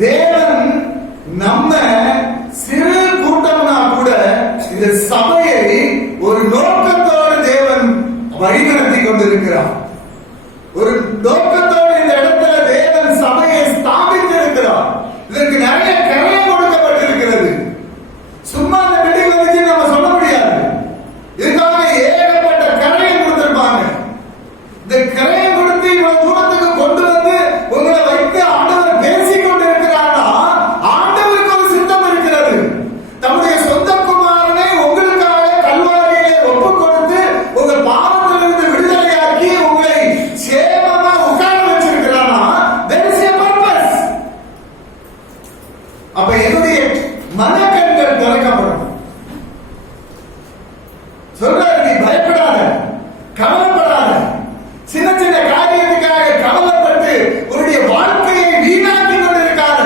தேவன் நம்ம சிறு கூட்டம்னா கூட இந்த சபையை ஒரு நோக்கத்தோடு தேவன் வழிநடத்தி கொண்டிருக்கிறார். ஒரு நோக்கத்தோடு இந்த இடத்துல தேவன் சபையை ஸ்தாபித்திருக்கிறார். இதற்கு நிறைய கரையம் கொடுக்கப்பட்டிருக்கிறது. சும்மா அந்த பில்டிங் வந்துச்சு நம்ம சொல்ல முடியாது. இதுக்காக ஏகப்பட்ட கரையம் கொடுத்திருப்பாங்க. இந்த கரையம் கொடுத்து இவ்வளவு தூரத்துக்கு கொண்டு வந்து உங்களை வைத்து ஆண்டவர் பேசிக் கொண்டிருக்கிறாரா? ஆண்டவருக்கு ஒரு சித்தம் இருக்கிறது. தம்முடைய சொந்த குமாரனை உங்களுக்காக கல்வாரியிலே ஒப்பு கொடுத்து உங்கள் பாவத்திலிருந்து விடுதலையாக்கி உங்களை சேமமா உட்கார வச்சிருக்கிறாரா? there is a purpose. அப்ப என்னுடைய மனக்கண்கள் திறக்கப்படும். சொல்றாரு, நீ பயப்படாத, கவலைப்படாத. சின்ன சின்ன காரியத்துக்காக கவலைப்பட்டு உன்னுடைய வாழ்க்கையை வீணாக்கி கொண்டிருக்காத.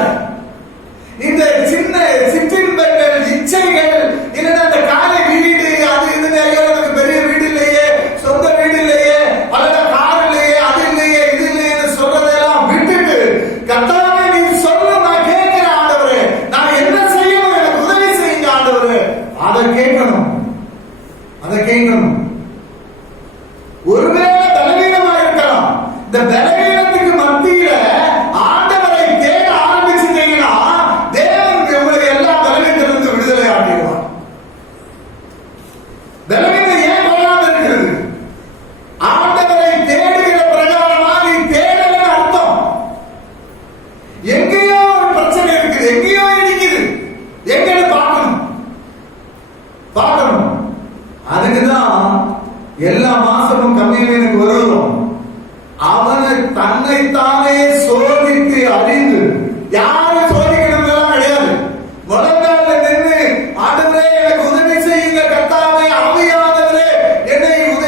இந்த சின்ன சிற்றின்பங்கள், இச்சைகள், என்னன்னா அந்த காலை வீடு, அது இது, எனக்கு பெரிய வீடு இல்லையே, சொந்த வீடு இல்லையே, அல்லது கார் இல்லையே, அது இல்லையே, இது இல்லையே சொல்றதெல்லாம் விட்டுட்டு கர்த்தாவே நீ சொல்ல நான் கேட்கிறேன் ஆண்டவரே, நான் என்ன செய்யணும், எனக்கு உதவி செய்யுங்க ஆண்டவரே. அதை கேட்கணும், அதை கேட்கணும். ஒருவேளை பலவீனமா இருக்கலாம். இந்த பலவீனத்துக்கு மத்தியில ஆண்டவரை தேட ஆரம்பிச்சிட்டீங்கன்னா தேவன் உங்களை எல்லா பலவீனத்திலிருந்து விடுதலை ஆக்கிடுவார். பலவீனம் ஏன் கொள்ளாம இருக்கிறது? ஆண்டவரை தேடுகிற பிரகாரமா நீ தேடலன்னு அர்த்தம். எங்கேயோ ஒரு பிரச்சனை இருக்குது, எங்கேயோ இடிக்குது, எங்கன்னு பார்க்கணும். அதுக்குதான் எல்லா மாசமும் கம்யூனியனுக்கு வருகிறோம். அவனை தன்னைத்தானே சோதித்து அறிந்து, யாரும் சோதிக்கணும் கிடையாது. முழங்கால நின்று ஆண்டவரே எனக்கு உதவி செய்யுங்க, கர்த்தாவே ஆவியானவரே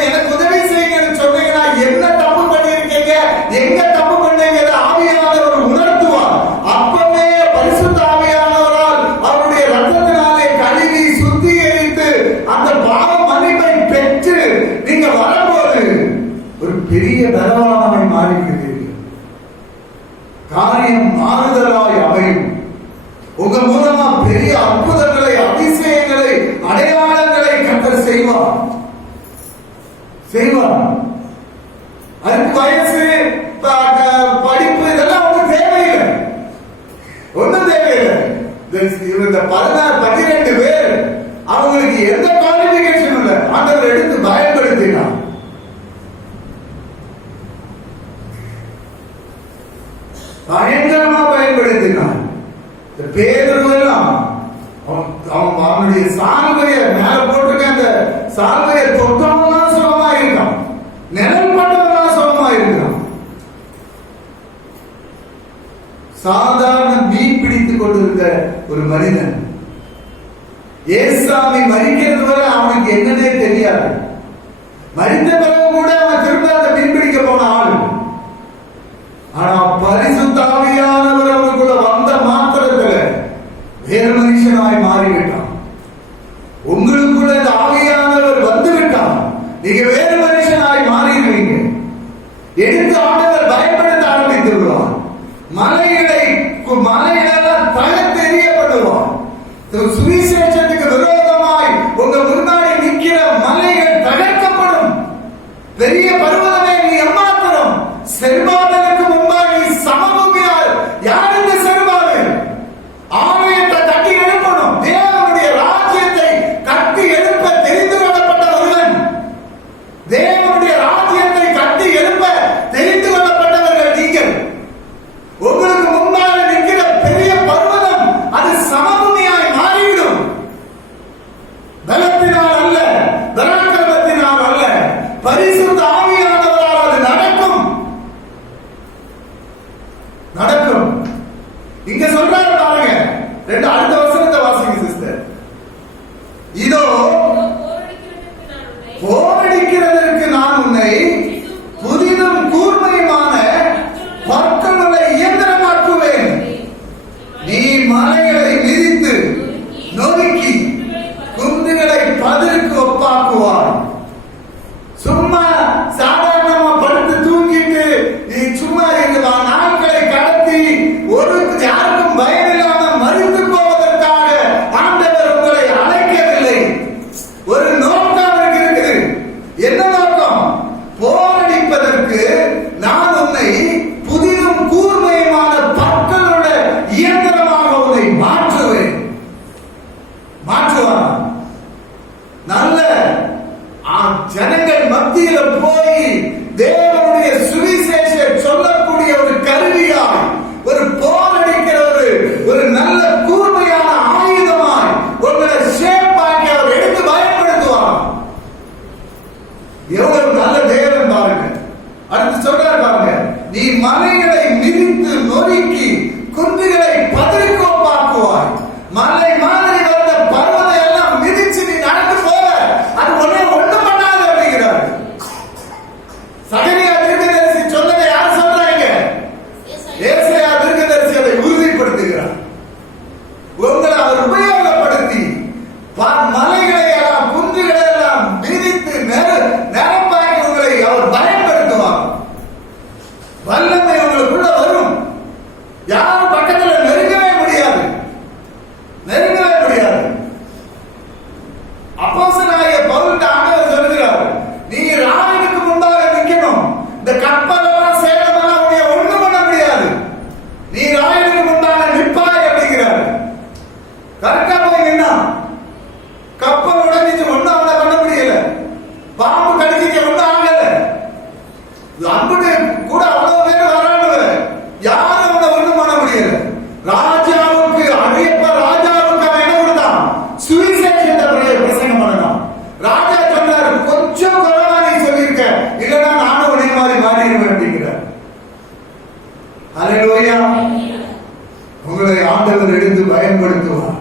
எனக்கு உதவி செய்யுங்கன்னு சொன்னீங்கன்னா என்ன தப்பு பண்ணிருக்கீங்க, எங்க தப்பு பண்ணீங்க, ஆவியானவர் உணர்த்துவார். அப்பவே பரிசுத்த ஆவியானவரால் அவருடைய ரத்தத்தினாலே கழுவி சுத்திகரித்து அந்த பாவ மன்னிப்பை பெற்று நீங்க வரும்போது ஒரு பெரிய பலவானமை மாறிக்கிறீர்கள். காரியம் மாறுதலாய் அமையும். உங்க மூலமா பெரிய அற்புதங்களை, அதிசயங்களை, அடையாளங்களை கர்த்தர் செய்வார். அதுக்கு வயசு, படிப்பு இதெல்லாம் ஒன்றும் தேவையில்லை, ஒன்றும் தேவையில்லை. இந்த 12 பேர் அவங்களுக்கு எந்த குவாலிபிகேஷன் இல்லை. ஆண்டவர் எடுத்து பயன்படுத்தினார். பயங்கரமா பயன்படுத்தினார். பேதெல்லாம் அவனுடைய சால்வைய மேல போட்டிருக்க அந்த சால்வைய தொட்டவனா சுகமா இருக்கான், நிழல் பட்டவனா சுகமா இருக்கான். சாதாரண மீன் பிடித்துக் கொண்டிருந்த ஒரு மனிதன் ஏசாமி மரிக்கிறது வரை அவனுக்கு என்னன்னே தெரியாது. மரித்த பிறகு கூட அவன் திரும்ப அந்த மீன் பிடிக்க போன ஆள். ஆனா பரிசுத்த ஆவியானவர் அவனுக்குள்ள வந்த மாத்திரத்துல வேறு மனுஷனாய் மாறிவிட்டான். உங்களுக்குள்ள இந்த ஆவியானவர் வந்து விட்டான், நீங்க வேறு மனுஷனாய் மாறிடுவீங்க. எடுத்து ஆண்டவர் பயப்படுத்த ஆரம்பித்து விடுவான். மலையிடெல்லாம் தகர்த்து எறியப்படுவான். சுவிசேஷத்துக்கு விரோதமாய் உங்க முன்னாடி நிற்கிற மலைகள் தகர்க்கப்படும். பெரிய பருவதமே நீ எம்மாத்திரம், செருபாபேலுக்கு முன்பாக நீ சமபூமியால். யார் இந்த செருபாபேல்? ஆலயத்தை கட்டி எழுப்பணும். தேவனுடைய ராஜ்யத்தை கட்டி எழுப்ப தெரிந்து கொள்ளப்பட்ட ஒருவன். தேவனுடைய ராஜ்யத்தை கட்டி எழுப்ப தெரிந்து கொள்ளப்பட்டவர்கள் நீங்கள். உங்களுக்கு முன்பாக நிற்கிற பெரிய பர்வதம் அது சமபூமியாய் மாறிவிடும். பலத்தினால் அல்ல, பராக்கிரமத்தினால் அல்ல, பரிசுத்த ஆவியானவரால் அது நடக்கும். இங்க சொல்றாரு பாருங்க, அடுத்த வசனத்தை வாசிங்க சிஸ்டர். இதோ போரடிக்கிறதற்கு நான் உன்னை புதிதும் கூர்மையுமான பற்களை இயந்திரமாக்குவேன். நீ மலைகளை மிதித்து நொறுக்கி குந்துகளை பதிலுக்கு ஒப்பாக்குவார். சும்மா சாதாரணமா படுத்து தூங்கிட்டு நீ சும்மா நாட்களை கடத்தி ஒரு யாருக்கும் பயன்படுத்துகிறார். உங்களை அவர் உபயோகப்படுத்தி மலைகளை எல்லாம் குன்றுகளை எல்லாம் மிதித்து நிரப்பாக்கி உங்களை அவர் பயன்படுத்துவார். வல்லமை உங்களுக்குள்ள வரும். யாரும் பக்கத்தில் நெருங்கவே முடியாது. அப்போஸ்தலனாகிய பவுல் ஆண்டவர் சொல்கிறார், நீ ராஜனுக்கு முன்பாக நிக்கணும். இந்த கப்பலெல்லாம் சேதமெல்லாம் உடைய ஒண்ணும் பண்ண முடியாது. நீ ராஜனுக்கு முன்பாக நிற்பாய் அப்படிங்கிறார். கரெக்டா போய் நின்னா கப்பல் உடஞ்சிச்சு, ஒன்னும் அவனை பண்ண முடியல. பாம்பு கடிச்சிக்க ஒன்னும் ஆகல. அன்புட்டு கூட அவ்வளவு பேர் வரானுவ, யாரும் அவனை ஒண்ணும் பண்ண முடியல. ராஜாவுக்கு அழைப்ப ராஜாவுக்கு அவன் என்ன கொடுத்தான்? சுவிசேஷத்தை பிரசங்கம் பண்ணணும். ராஜா சொன்னார், கொஞ்சம் குறைவா நீ சொல்லியிருக்க, இல்லைன்னா நானும் உடைய மாதிரி மாறிடுவேன் அப்படிங்கிறார். ஹல்லேலூயா. உங்களை ஆண்டவர் எடுத்து பயன்படுத்துவார்.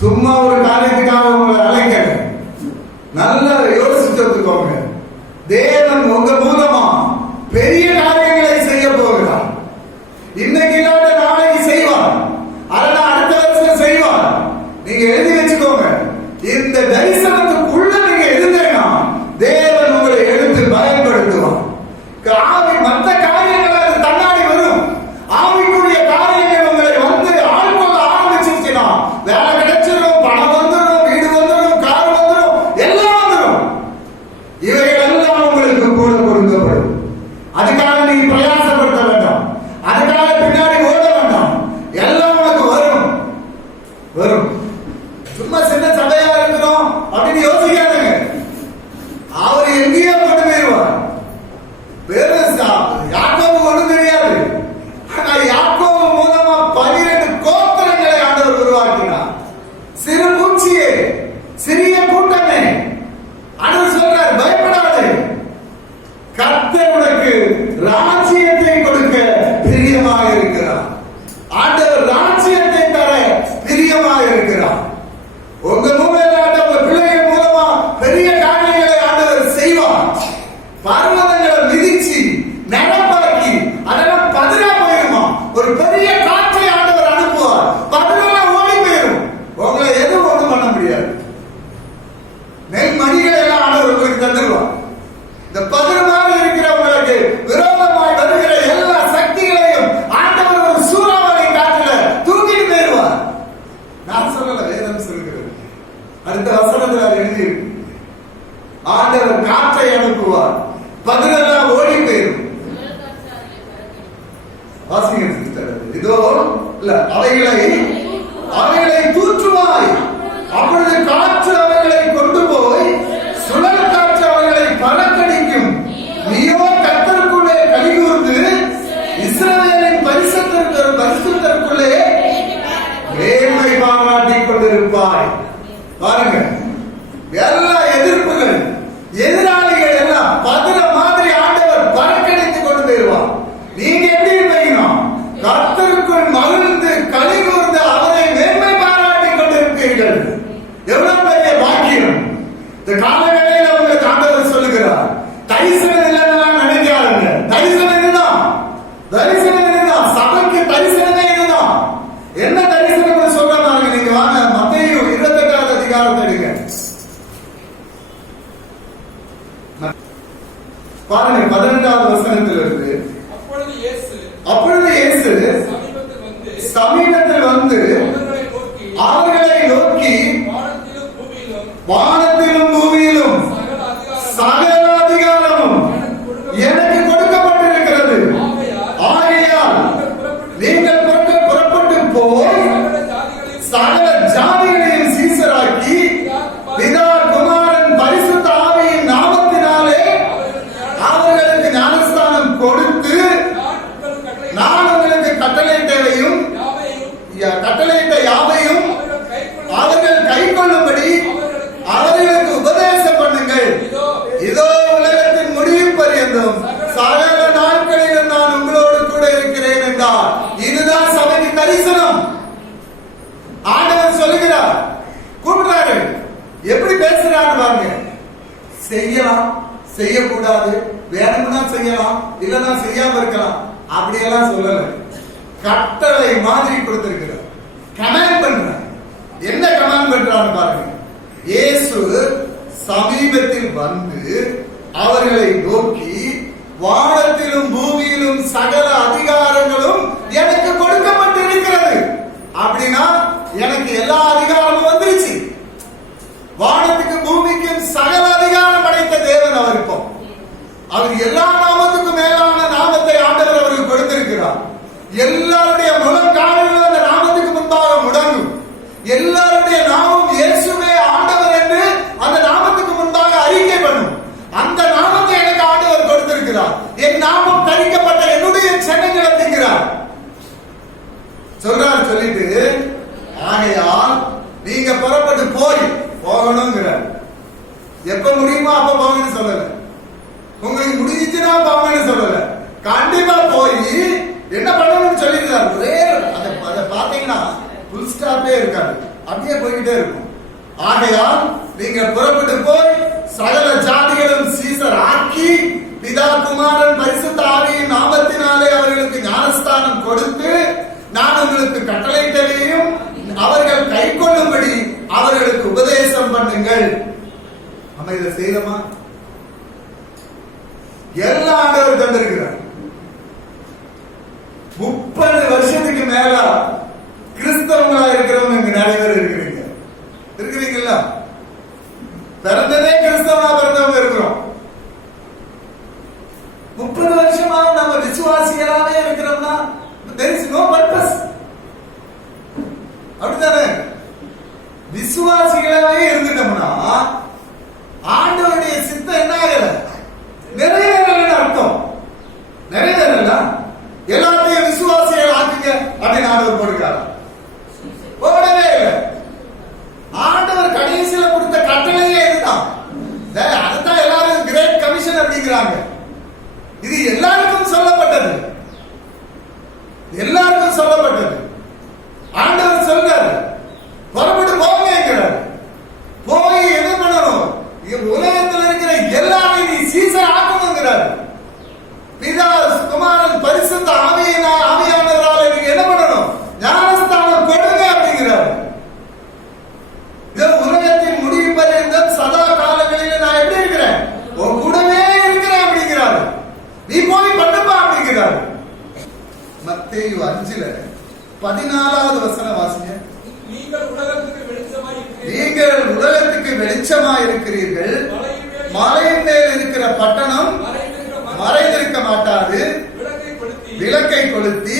சும்மா ஒரு காரியத்துக்காக உங்களை அழைக்கல. நல்லா யோசிச்சுக்கோங்க. தேவன் உங்க மூலமா பெரிய காரியங்களை செய்ய போகிறார். இன்னைக்கு இல்லாத நாளைக்கு செய்வார், அதெல்லாம் அடுத்த வருஷம் செய்வார். நீங்க எழுதி வச்சுக்கோங்க. இந்த தரிசனத்துக்குள்ள நீங்க இருந்தீங்கன்னா தேவன் உங்களை எடுத்து பயன்படுத்துவார். மற்ற காரியங்கள் அது தன்னாடி வரும். ஆவிக்குரிய காரியங்கள் உங்களை வந்து ஆட்கொள்ள ஆரம்பிச்சிருச்சுன்னா வேலை கிடைச்சிடும், பணம் வந்துடும், வீடு வந்துடும், கார் வந்துடும், எல்லாம் வந்துடும். இவைகள் எல்லாம் உங்களுக்கு கூட கொடுக்கப்படும். அதுக்காக நீங்க பிரயாசப்படுத்த வேண்டாம். அதுக்காக பின்னாடி ஓட வேண்டாம். எல்லாம் உனக்கு வரும். சும்மா சின்ன சபையா இருக்கணும் அப்படின்னு யோசிக்காதுங்க. அவர் எங்கேயோ கொண்டு போயிருவார். யாக்கோபு ஒன்றும் தெரியாது. ஆனா யாக்கோபு மூலமா 12 கோத்திரங்களை ஆண்டவர் உருவாக்கினார். சிறு பூச்சியே, சிறிய கூட்டமே, ஆண்டவர் சொல்றார், பயப்படாதே, கர்த்தர் உனக்கு ராஜ்யத்தை கொடுக்க பிரியமாக இருக்கிறார். ஆண்டவர் ராஜ்யத்தை தர பிரியமாக இருக்கிறார். உங்க மூலையில உங்க பிள்ளைகள் மூலமா பெரிய காரியங்களை ஆண்டவர் செய்வார். பர்வதங்களை மிதிச்சு நடப்பாக்கி அதெல்லாம் பதிலா போயிருமா. ஒரு பெரிய காற்றை ஆண்டவர் அனுப்புவார், பதிலெல்லாம் ஓடி போயிடும். உங்களை எதுவும் ஒண்ணும் பண்ண முடியாது. நெல் மணிகளை எல்லாம் ஆண்டவர் உங்களுக்கு தந்துருவார். இந்த பதிலமாக இருக்கிறவங்களுக்கு விரோதமாய் வருகிற எல்லா சக்திகளையும் ஆண்டவர் ஒரு சூறாவளி காற்றுல தூக்கிட்டு போயிருவார். நான் சொல்லல, வேதம் சொல்கிறது. அடுத்த வசனத்தில் அது எழுதியிருக்கு. ஆண்டவர் காற்றை அனுப்புவார், பதிலெல்லாம் ஓடி போயிடும். வாசிங்க சிஸ்டர். இதோ இல்ல, அவைகளை தூற்றுவாய், அப்பொழுது காற்று அவைகளை கொண்டு போய் சுழல் காற்று அவைகளை பறக்கடிக்கும். நீயோ கர்த்தருக்குள்ளே கலிகூர்ந்து இஸ்ரவேலின் பரிசுத்தருக்குள்ளே மேன்மை பாராட்டிக் கொண்டிருப்பாய். பாருங்க, எல்லா எதிர்ப்புகள், எதிராளிகள் எல்லாம் பதில மாதிரி ஆண்டவர் பறக்கடித்துக் கொண்டு போயிருவார். நீங்க எப்படி இருப்பீங்கன்னா கர்த்தருக்குள் மகிழ்ந்து கலிகூர்ந்து அவரை மேன்மை பாராட்டிக் கொண்டிருப்பீர்கள். எவ்வளவு பெரிய பாக்கியம்! இந்த காலவேளையில உங்களுக்கு ஆண்டவர் சொல்லுகிறார், தரிசனம் இல்லைன்னா நினைக்காதுங்க. தரிசனம் இதுதான். சபைக்கு தரிசனமே இதுதான். என்ன தரிசனம் சொல்றாங்க? நீங்க வாங்க, மத்தேயு 28வது அதிகாரத்தை எடுங்க. பாருங்க, 12வது வசனத்தில் இருக்கு. அப்பொழுது இயேசு சமீபத்தில் வந்து அவர்களை நோக்கி, வானத்திலும் பூமியிலும் சகல அதிகாரமும் எனக்கு கொடுக்கப்பட்டிருக்கிறது. ஆகையால் நீங்கள் புறப்பட்டு போய் சகல ஜாதிகளையும் சீசராக்கி பிதா குமாரன் பரிசுத்த ஆவியின் நாமத்தினாலே அவர்களுக்கு ஞானஸ்தானம் கொடுத்து, நான் உங்களுக்கு கட்டளையிட்ட யாவையும் அவர்கள் கைக்கொள்ளும்படி அவர்களுக்கு உபதேசம் பண்ணுங்கள். இதோ உலகத்தின் முடிவு பரியந்தம் சகல நாட்களிலும் நான் உங்களோடு கூட இருக்கிறேன் என்றார். இதுதான் சபைக்கு தரிசனம். ஆண்டவர் சொல்லுகிறார், கூப்பிடுறாரு. எப்படி பேசுறாரு பாருங்க. செய்யலாம், செய்யக்கூடாது, வேணும்னா செய்யலாம், இல்லைன்னா செய்யாம இருக்கலாம். அப்படியெல்லாம் சொல்லல, கட்டளை மாதிரி கொடுத்திருக்கிறார். கமாண்ட் பண்றார். என்ன கமாண்ட் பண்றாரு பாருங்க. இயேசு சமீபத்தில் வந்து அவர்களை நோக்கி, வானத்திலும் பூமியிலும் சகல அதிகாரங்களும் எனக்கு கொடுக்கப்பட்டிருக்கிறது. அப்படின்னா எனக்கு எல்லா அதிகாரமும் வந்துருச்சு. வானத்துக்கு பூமிக்கும் சகல அதிகாரம் படைத்த தேவன் அவர். இப்போ அவர் எல்லா நாமத்துக்கும் மேலான நாமத்தை ஆண்டவர் அவருக்கு கொடுத்திருக்கிறார். எல்லாருடைய முழங்கால்களும் அந்த நாமத்துக்கு முன்பாக முடங்கும். எல்லாருடைய நாமம் இயேசுவே ஆண்டவர் என்று அந்த நாமத்துக்கு முன்பாக அறிக்கை பண்ணும். அந்த நாமத்தை எனக்கு ஆண்டவர் கொடுத்திருக்கிறார். என் நாமம் தரிக்கப்பட்ட என்னுடைய ஜனங்கள் அப்படிங்கிறார் சொல்றாரு. சொல்லிட்டு, ஆகையால் நீங்க புறப்பட்டு போகணுங்கிறார். எப்ப முடியுமோ அப்ப போகணும்னு சொல்லல, உங்களுக்கு முடிஞ்சிச்சுன்னா போகணும்னு சொல்லல, கண்டிப்பா போய் என்ன பண்ணணும்னு சொல்லிருக்காரு. ஒரே அதை பாத்தீங்கன்னா புல் ஸ்டாப்பே இருக்காது, அப்படியே போய்கிட்டே இருக்கும். ஆகையால் நீங்க புறப்பட்டு போய் சகல ஜாதிகளும் சீசர் ஆக்கி, பிதா குமாரன் பரிசுத்த ஆவியின் நாமத்தினாலே அவர்களுக்கு ஞானஸ்தானம் கொடுத்து, நான் உங்களுக்கு கட்டளையிட்டதையும் அவர்கள் கை கொள்ளும்படி அவர்களுக்கு உபதேசம் பண்ணுங்கள். நம்ம இதை செய்தோமா? எல்லா ஆண்டவர் தந்திருக்கிறார். 30 வருஷத்துக்கு மேல கிறிஸ்தவங்களா இருக்கிறவங்க இங்க நிறைய பேர் இருக்கிறீங்களா? பிறந்ததே கிறிஸ்தவனா பிறந்தவங்க இருக்கிறோம். 30 வருஷமா நம்ம விசுவாசிகளாவே இருக்கிறோம்னா there is no purpose. அப்படிதானே? விசுவாசிகளாவே இருந்துட்டோம்னா ஆண்டவருடைய சித்தம் என்ன ஆகல? நிறைவேறல அர்த்தம். நிறைவேறல. எல்லாத்தையும் விசுவாசிகள் ஆக்குங்க அப்படின்னு ஆண்டவர் போடுறாரு. போடவே இல்லை. ஆண்டவர் கடைசியில கொடுத்த கட்டளையே இதுதான். அதுதான் எல்லாரும் கிரேட் கமிஷன் அப்படிங்கிறாங்க. இது எல்லாருக்கும் சொல்லப்பட்டது. எல்லாருக்கும் சொல்லப்பட்டது. ஆண்டவர் சொல்றாரு, புறப்பட்டு போங்கிறார். போய் என்ன பண்ணணும்? உலகத்தில் இருக்கிற எல்லாமே நீ சீசர் ஆக்கணுங்கிறார். பிதா குமாரன் பரிசுத்த ஆவியானவரால் நீங்க என்ன பண்ணணும்? ஞானஸ்தானம் கொடுங்க அப்படிங்கிறார். உலகத்தின் முடிவு பரியந்தம் சதா காலங்களில் நான் எப்படி இருக்கிறேன்? உன் கூடவே இருக்கிறேன் அப்படிங்கிறார். நீ போய் பண்ணுப்பா அப்படிங்கிறார். மத்தேயு 5:14 வசனம் வாசிங்க. நீங்கள் உலகத்துக்கு வெளிச்சமாய் இருக்கிறீர்கள். மலையின் மேல் இருக்கிற பட்டணம் மறைந்திருக்க மாட்டாது. விளக்கை கொளுத்தி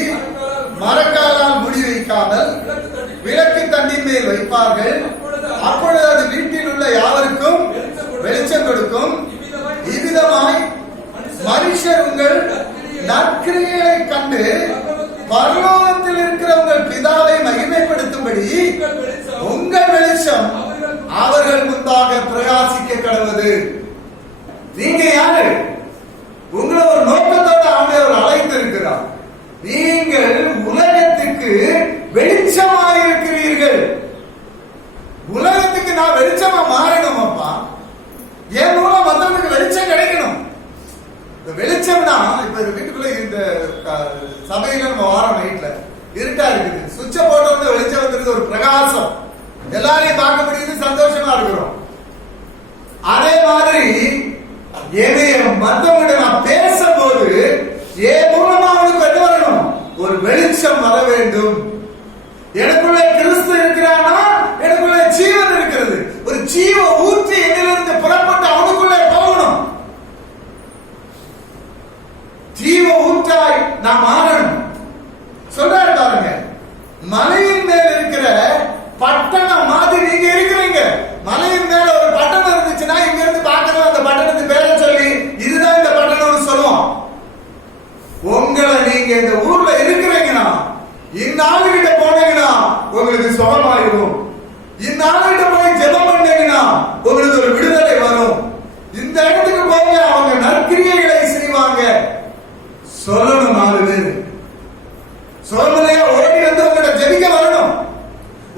மரக்காலால் முடி வைக்காமல் விளக்கு தண்டின் மேல் வைப்பார்கள். அப்பொழுது அது வீட்டில் உள்ள யாவருக்கும் வெளிச்சம் கொடுக்கும். இவ்விதமாய் மனுஷர் உங்கள் நற்கிரியைகளை கண்டு பரலோகத்தில் இருக்கிற உங்கள் பிதாவை மகிமைப்படுத்தும்படி உங்கள் வெளிச்சம் அவர்கள் முன்பாக பிரகாசிக்க கடவுது. நீங்க யாரு? உங்களை ஒரு நோக்கத்தோட ஆண்டவர் அழைத்திருக்கிறார். நீங்கள் உலகத்துக்கு வெளிச்சமாயிருக்கிறீர்கள். உலகத்துக்கு நான் வெளிச்சமா மாறணும். அப்பா, என் மூலம் மற்றவங்களுக்கு வெளிச்சம் கிடைக்கணும். வெளிச்சம்னா இப்ப வீட்டுக்குள்ள இந்த சபையில நம்ம வாரம் நைட்ல இருட்டா இருக்குது, சுவிட்ச போட்ட வந்து வெளிச்சம் வந்துருது, ஒரு பிரகாசம், எல்லாரையும் பார்க்க முடியுது, சந்தோஷமா இருக்கிறோம். அதே மாதிரி மற்றவங்க நான் பேசும்போது என் மூலமா அவனுக்கு என்ன வரணும்? ஒரு வெளிச்சம் வர வேண்டும். எனக்குள்ள கிறிஸ்து இருக்கிறானா, எனக்குள்ள ஜீவன் இருக்கிறது. ஒரு ஜீவ ஊற்றி என்னிலிருந்து புறப்பட்டு அவனுக்குள்ளே போகணும். ஜீவ ஊற்றாய் நான் மாறணும். சொல்றாரு பாருங்க, மலையின் மேல் இருக்கிற பட்டணம் மாதிரி நீங்க இருக்கிறீங்க. மலையின் மேல ஒரு பட்டணம் இருந்துச்சுன்னா இங்க இருந்து பார்க்கணும், அந்த பட்டணத்துக்கு பேரை சொல்லி இதுதான் இந்த பட்டணம்னு சொல்லுவோம். உங்களை நீங்க இந்த ஊர்ல இருக்கிறீங்கன்னா, இந்த ஆளுகிட்ட போனீங்கன்னா உங்களுக்கு சுகமாயிடும். இந்த ஆளுகிட்ட போய் ஜெபம் பண்ணீங்கன்னா உங்களுக்கு ஒரு விடுதலை வரும். இந்த இடத்துக்கு போங்க, அவங்க நற்கிரியைகளை செய்வாங்க. சொல்லணும் 4 பேர். சொல்லலையா ஓடி வந்து உங்கள்கிட்ட ஜெபிக்க வரணும்.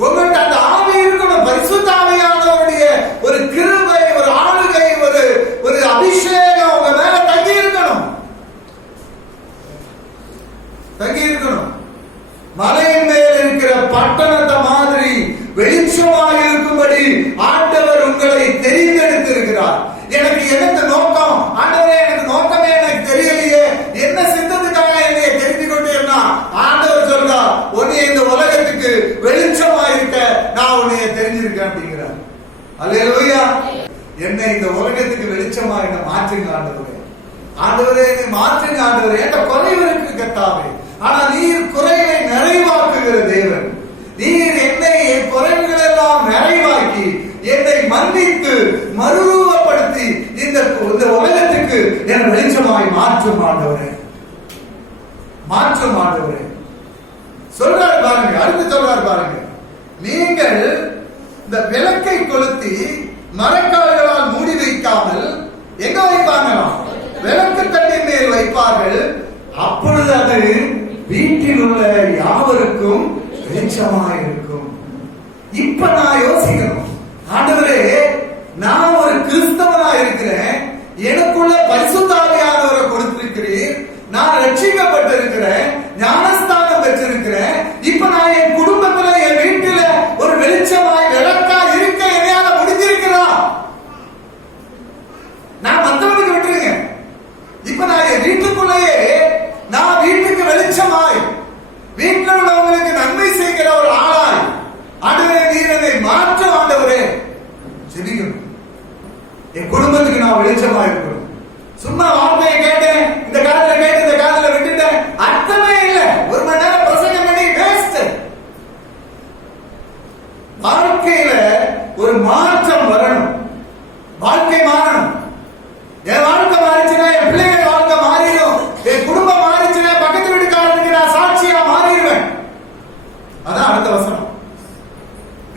உங்கள்கிட்ட அந்த ஆவி இருக்கணும். பரிசுத்த ஆவியானவருடைய ஒரு கிருபை, ஒரு ஆளுகை, ஒரு அபிஷேகம் உங்க மேல தங்கி இருக்கணும். தங்கி இருக்கணும். மலையின் மேல் இருக்கிற பட்டணத்தை மாதிரி வெளிச்சமாக இருக்கும்படி ஆண்டவர் உங்களை தெரிந்தெடுத்திருக்கிறார். எனக்கு என்ன நோக்கம் ஆண்டவரே, எனக்கு நோக்கமே எனக்கு தெரியலையே, என்ன சிந்தத்துக்காக என்னைய தெரிந்து கொண்டேன்னா ஆண்டவர் சொல்றார், உன்னை இந்த உலகத்துக்கு வெளிச்சமா இருக்க நான் உன்னைய தெரிஞ்சிருக்கேன் அப்படிங்கிறார். அல்லேலூயா. என்னை இந்த உலகத்துக்கு வெளிச்சமா என்ன மாற்றுங்க ஆண்டவரே. ஆண்டவரே என்னை மாற்றுங்க ஆண்டவரே. என்ற குறைவு இருக்கு கர்த்தாவே, ஆனா நீர் குறைவை நிறைவாக்குகிற தேவன். நீர் என்னை என் குறைவுகள் எல்லாம் நிறைவாக்கி என்னை மன்னித்து மறுரூபப்படுத்தி இந்த உலகத்துக்கு என் வெளிச்சமாய் மாற்றும் ஆண்டவரே, மாற்றும் ஆண்டவரே. சொல்றாரு பாருங்க, அடுத்து சொல்றாரு பாருங்க, நீங்கள் இந்த விளக்கை கொளுத்தி மரக்கால்களால் மூடி வைக்காமல் எங்க வைப்பாங்களாம்? விளக்கு தட்டின் மேல் வைப்பார்கள். அப்பொழுது அது வீட்டில் உள்ள யாவருக்கும் வெளிச்சமாய் இருக்கும். இப்ப நான் யோசிக்கணும், ஆண்டவரே நான் ஒரு கிறிஸ்தவனா இருக்கிறேன், எனக்குள்ள பரிசுத்த ஆவியானவரை கொடுத்திருக்கிறீர், நான் ரட்சிக்கப்பட்டிருக்கிறேன், ஞானஸ்தானம் பெற்றிருக்கிறேன். இப்ப நான் என் குடும்பத்துல என் வீட்டில ஒரு வெளிச்சமாய் விளக்கா இருக்க என்னால முடிஞ்சிருக்கிறா? நான் மற்றவனுக்கு விட்டுருங்க. இப்ப நான் என் வீட்டுக்குள்ளேயே நான் வீட்டுக்கு வெளிச்சமாய் வீட்டில் உள்ளவங்களுக்கு நன்மை செய்கிற ஒரு ஆளாய் ஆண்டவரே நீர் என்னை மாற்ற ஆண்டவரே ஜெபிக்கணும். என் குடும்பத்துக்கு நான் வெளிச்சமா இருக்கணும். சும்மா வார்த்தையை கேட்டேன், இந்த காலத்துல கேட்டு இந்த காலத்துல விட்டுட்டேன், அர்த்தமே இல்லை. ஒரு மணி நேரம் பிரசங்கம் பண்ணி வேஸ்ட். வாழ்க்கையில ஒரு மாற்றம் வரணும், வாழ்க்கை மாறணும். என் வாழ்க்கை மாறிச்சுன்னா என் பிள்ளைகள் வாழ்க்கை மாறிடும், என் குடும்பம் மாறிச்சுன்னா பக்கத்து வீட்டுக்காரனுக்கு நான் சாட்சியா மாறிடுவேன். அதான் அடுத்த வசனம்.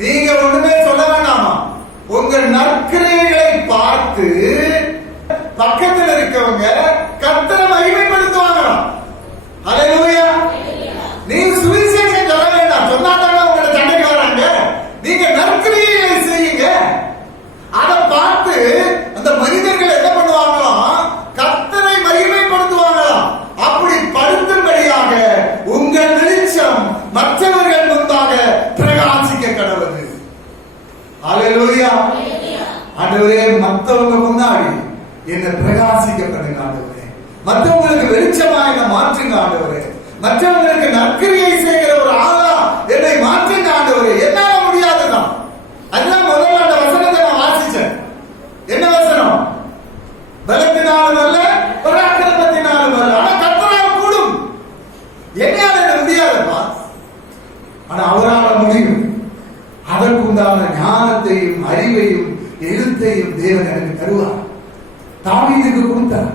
நீங்க ஒண்ணுமே சொல்ல வேண்டாமா, உங்கள் நற்கிரியைகளை பார்த்து பக்கத்தில் இருக்கவங்க கர்த்தரை மகிமைப்படுத்துவாங்களாம். அல்லேலூயா. நீங்க சுவிசேஷம் சொல்ல வேண்டாம், சொன்னாதாங்க உங்களை சண்டைக்கு வராங்க. நீங்க நற்கிரியைகளை செய்யுங்க. அதை பார்த்து அந்த மனிதர்கள் என்ன பண்ணுவாங்களாம்? கர்த்தரை மகிமைப்படுத்துவாங்களாம். அப்படி படுத்தும்படியாக உங்கள் வெளிச்சம் மற்றவர்கள் முன்பாக பிரகாசிக்க கடவுள். அல்லேலூயா. ஆண்டவரே மற்றவங்க முன்னாடி என்ன பிரகாசிக்க பண்ணுங்க ஆண்டவரே. மற்றவங்களுக்கு வெளிச்சமா என்ன மாற்றுங்க ஆண்டவரே. மற்றவங்களுக்கு நற்கிரியை செய்கிற ஒரு ஆளா என்னை மாற்றுங்க ஆண்டவரே. என்னால முடியாதுதான். அதுதான் முதல்ல அந்த வசனத்தை நான் வாசிச்சேன். என்ன வசனம்? பலத்தினாலும் அல்ல பராக்கிரமத்தினாலும் அல்ல, ஆனா கர்த்தரால் கூடும். என்னால முடியாதுப்பா, ஆனா அவரால் முடியும். அதற்குண்டான ஞானத்தையும் அறிவையும் எழுத்தையும் தேவன் எனக்கு தருவார். தாவீதுக்கு கொடுத்தார்,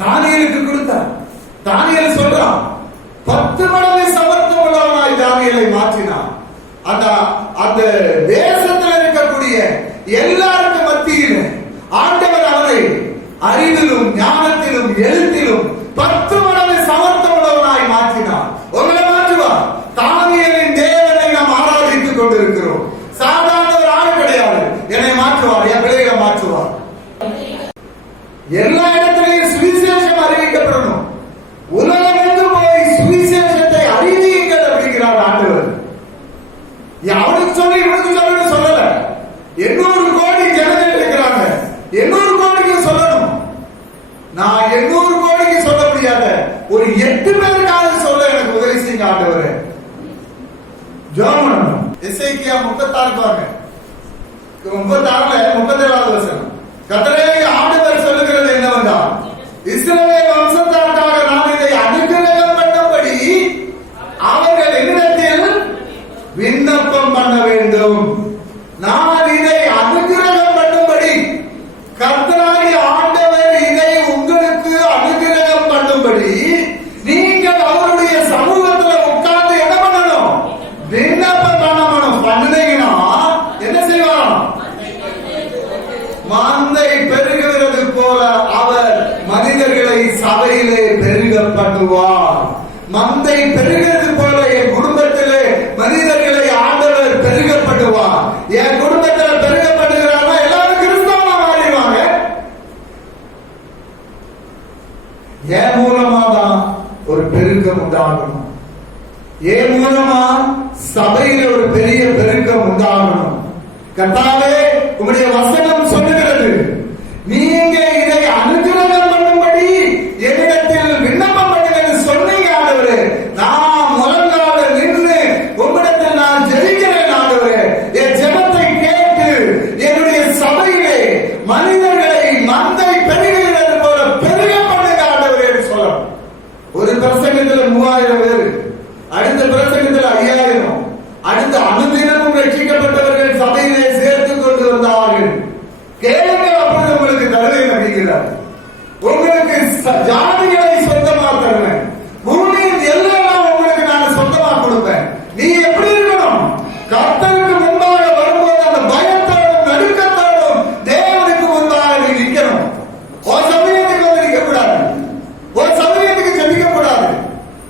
தானியேலுக்கு கொடுத்தார். தானியேல் சொல்றான், 10 மடங்கு சமர்த்தம் உள்ளவனாய் தானியேலை மாற்றினான். அந்த தேசத்தில் இருக்கக்கூடிய எல்லாருக்கும் மத்தியில் ஆண்டவர் அவரை அறிவிலும் ஞானத்திலும் எழுத்திலும் 10 மடங்கு சமர்த்தம் உள்ளவனாய் மாற்றினார். உங்களை மாற்றுவார். தானியேலின் தேவனை நாம் ஆராதித்துக் கொண்டிருக்கிறோம். சாதாரண ஒரு ஆள் கிடையாது. என்னை மாற்றுவார், என் பிள்ளைகளை மாற்றுவார். எல்லா இடத்திலையும் சுவிசேஷம் அறிவிக்கப்படணும். உலகமெங்கும் போய் சுவிசேஷத்தை அறிவியுங்கள் அப்படிங்கிறார் ஆண்டவர். அவனுக்கு சொல்லி இவனுக்கு சொல்லணும்னு சொல்லல. 800 கோடி ஜனங்கள் இருக்கிறாங்க, 800 கோடிக்கு சொல்லணும். நான் 800 கோடிக்கு சொல்ல முடியாத ஒரு 8 பேருக்காக சொல்ல எனக்கு உதவி செய்யுங்க ஆண்டவரே. ஜெபம் எசேக்கியா 36 வாங்க, 36ல 37வது வசனம். கர்த்தரே ஆண்டவர் சொல்லுகிறது என்னவென்றால், இஸ்ரவேல் வம்சத்தாருக்காக நான் இதை அனுக்கிரகம் பண்ணும்படி அவர்கள் என்னிடத்தில் விண்ணப்பம் பண்ண வேண்டும். நான் இதை அனுக்கிரகம் பண்ணும்படி, கர்த்தராகிய ஆண்டவர் இதை உங்களுக்கு அனுக்கிரகம் பண்ணும்படி நீங்கள் அவருடைய சமூகத்தில் உட்கார்ந்து என்ன பண்ணணும்? விண்ணப்பம் பண்ணணும். பண்ணுனீங்கன்னா என்ன செய்வாராம்? மந்தை பெருகுகிறது போல அவர் மனிதர்களை சபையிலே பெருக பண்ணுவார். மந்தை பெருகிறது போல என் குடும்பத்திலே மனிதர்களை ஆண்டவர் பெருகப்படுவார். என் குடும்பத்தில் பெருகப்படுகிறாரா எல்லாரும் கிறிஸ்தவனா மாறிடுவாங்க. என் மூலமா தான் ஒரு பெருக்கம் உண்டாகணும். ஏன் மூலமா? சபையில ஒரு பெரிய பெருக்கம் உண்டாகணும். கர்த்தாவே, உம்முடைய வசனம் சொல்லுகிறது, நீங்க இதை அனுகிரகம் பண்ணும்படி என்னிடத்தில் விண்ணப்பம் பண்ணுங்க சொன்னீங்க ஆண்டவரே. நான் முழங்கால நின்று உம்மிடத்தில் நான் ஜெபிக்கிறேன் ஆண்டவரே. என் ஜெபத்தை கேட்டு என்னுடைய சபையிலே மனிதர்களை மந்தை பெருகிறது போல பெருக பண்ணுங்க ஆண்டவரே சொல்ல. ஒரு பிரசங்கத்துல 3000 பேர், அடுத்த பிரசங்கத்தில் 5000, அடுத்த அனுதினமும் ரட்சிக்கப்பட்டவர்கள் சபையிலே சேர்த்துக் கொண்டு வந்தார்கள். கேளுங்க, அப்பொழுது உங்களுக்கு தருவேன் அப்படிங்கிறார். உங்களுக்கு ஜாதிகளை சொந்தமா தருவேன், பூமியின் எல்லாம் உங்களுக்கு நான் சொந்தமா கொடுப்பேன். நீ எப்படி இருக்கணும்? கர்த்தருக்கு முன்பாக வரும்போது அந்த பயத்தோடும் நடுக்கத்தோடும் தேவனுக்கு முன்பாக நீ நிற்கணும். ஒரு சமயத்துக்கு வந்து நிற்க கூடாது, ஒரு சமயத்துக்கு ஜெபிக்க கூடாது,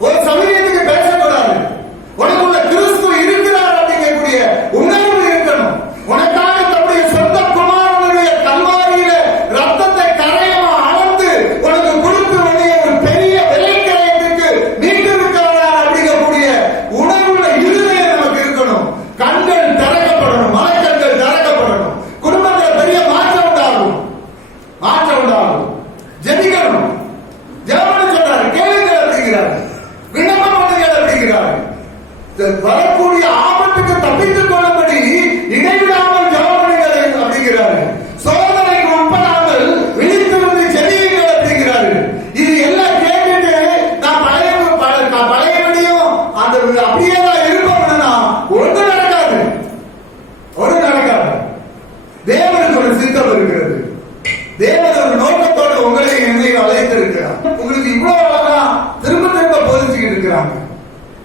ஒரு சமயத்துக்கு பேசக்கூடாது. உனக்குள்ள கிறிஸ்து இருக்கிறார் அப்படிங்கக்கூடிய உணர்வு இருக்கணும். உனக்காக தன்னுடைய சொந்த குமாரனுடைய கல்வாரியில ரத்தத்தை கரையமா அளந்து உனக்கு கொடுத்து வெளியே ஒரு பெரிய விலைக்கரையத்துக்கு மீட்டிருக்கிறார் அப்படிங்கக்கூடிய உணர்வுள்ள இருதயம் நமக்கு இருக்கணும். கண்கள் திறக்கப்படணும், மனக்கண்கள் திறக்கப்படணும். குடும்பத்தில் பெரிய மாற்றம் உண்டாகும், மாற்றம் உண்டாகும். ஜெபிக்கணும். ஜெபம் சொல்றாரு, கேளுங்கள் அப்படிங்கிறாரு, விண்ணப்பம் பண்ணுங்கள் அப்படிங்கிறாரு. வரக்கூடிய ஆபத்துக்கு தப்பித்துக் கொள்ளும்படி இடைவிடாமல் ஜெபம் பண்ணுங்கள் அப்படிங்கிறாரு. சோதனைக்கு உட்படாமல் விழித்திருந்து ஜெபியுங்கள் அப்படிங்கிறாரு. இது எல்லாம் கேட்டுட்டு நான் பழையபடியும் அந்த அப்படியே தான் இருப்போம்னா ஒன்று நடக்காது, ஒன்று நடக்காது. தேவனுக்கு ஒரு சித்தம் இருக்கிறது. தேவன் ஒரு நோக்கத்தோடு உங்களை என்னையும் அழைத்திருக்கிறார். உங்களுக்கு இவ்வளவு அழகா திரும்ப திரும்ப போதிச்சுக்கிட்டு இருக்கிறாங்க.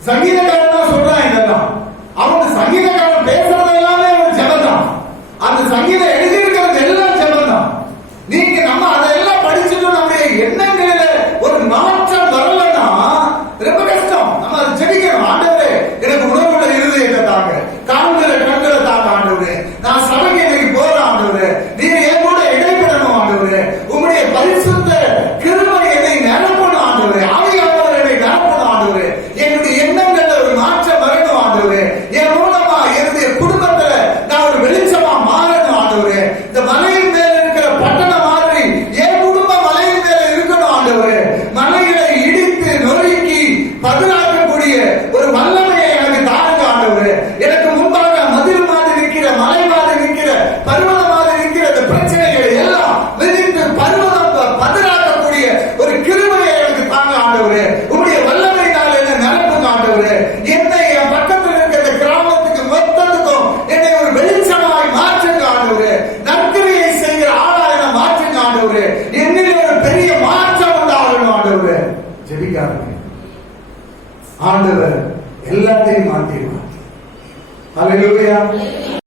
சங்கீதக்காரன் தான் சொல்றான் இதெல்லாம். அவங்க சங்கீதக்காரன் பேசுறது எல்லாமே ஒரு ஜெபம் தான். அந்த சங்கீதம் எழுதியிருக்கிறது எல்லாம் ஜெபம் தான். நீங்க நம்ம அதெல்லாம் படிச்சுட்டு நம்முடைய எண்ணங்களில ஒரு மாற்றம் வரலன்னா ரொம்ப கஷ்டம். நம்ம அதை ஜெபிக்கணும். ஆண்டவரே, எனக்கு உணர்வுள்ள இருதயத்தை தாங்க, காண்கிற கண்களை தாங்க ஆண்டவரே. நான் சபைக்கு இன்னைக்கு போறேன் ஆண்டவரே, நீங்க என் கூட இடைப்படணும் ஆண்டவரே. உங்களுடைய பரிசுத்த கிருபை என்னை நிரப்பணும் ஆண்டவரே. ஆவியானவர் என்னை நிரப்பணும் ஆண்டவரே. என்னுடைய எண்ணங்கள்ல ஒரு மாற்றம் வரணும் ஆண்டவரே. என் மூலமா என்னுடைய குடும்பத்துல நான் ஒரு வெளிச்சமா மாறணும் ஆண்டவரே. இந்த மலையின் மேல இருக்கிற பட்டணம் மாதிரி என் குடும்பம் மலையின் மேல இருக்கணும் ஆண்டவரே. மலைகளை இடித்து நொறுக்கி பதிலாக்கக்கூடிய ஒரு வல்லமையை எனக்கு தாருங்க ஆண்டவரே. எனக்கு முன்பாக மதில் மாதிரி நிற்கிற, மலை மாதிரி நிற்கிற, பருவதம் மாதிரி நிற்கிற இந்த பிரச்சனைகளை எல்லாம் விதித்து பருவதம் பதிலாக்கக்கூடிய ஒரு கிருபையை எனக்கு தாங்க ஆண்டவரே. உங்களுடைய வல்லமையினால் என்ன நிரப்புங்க ஆண்டவரே. என்னை என் பக்கத்தில் இருக்கிற இந்த கிராமத்துக்கு மொத்தத்துக்கும் என்னை ஒரு வெளிச்சமாய் மாற்றுங்க ஆண்டவரே. நற்கிரியை செய்கிற ஆளா என்ன மாற்றுங்க ஆண்டவரே. என்னிலே ஒரு பெரிய மாற்றம் உண்டாகணும் ஆண்டவரே. ஜெபிக்காதீங்க, ஆண்டவர் எல்லாத்தையும் மாற்றிடுவார். ஹல்லேலூயா.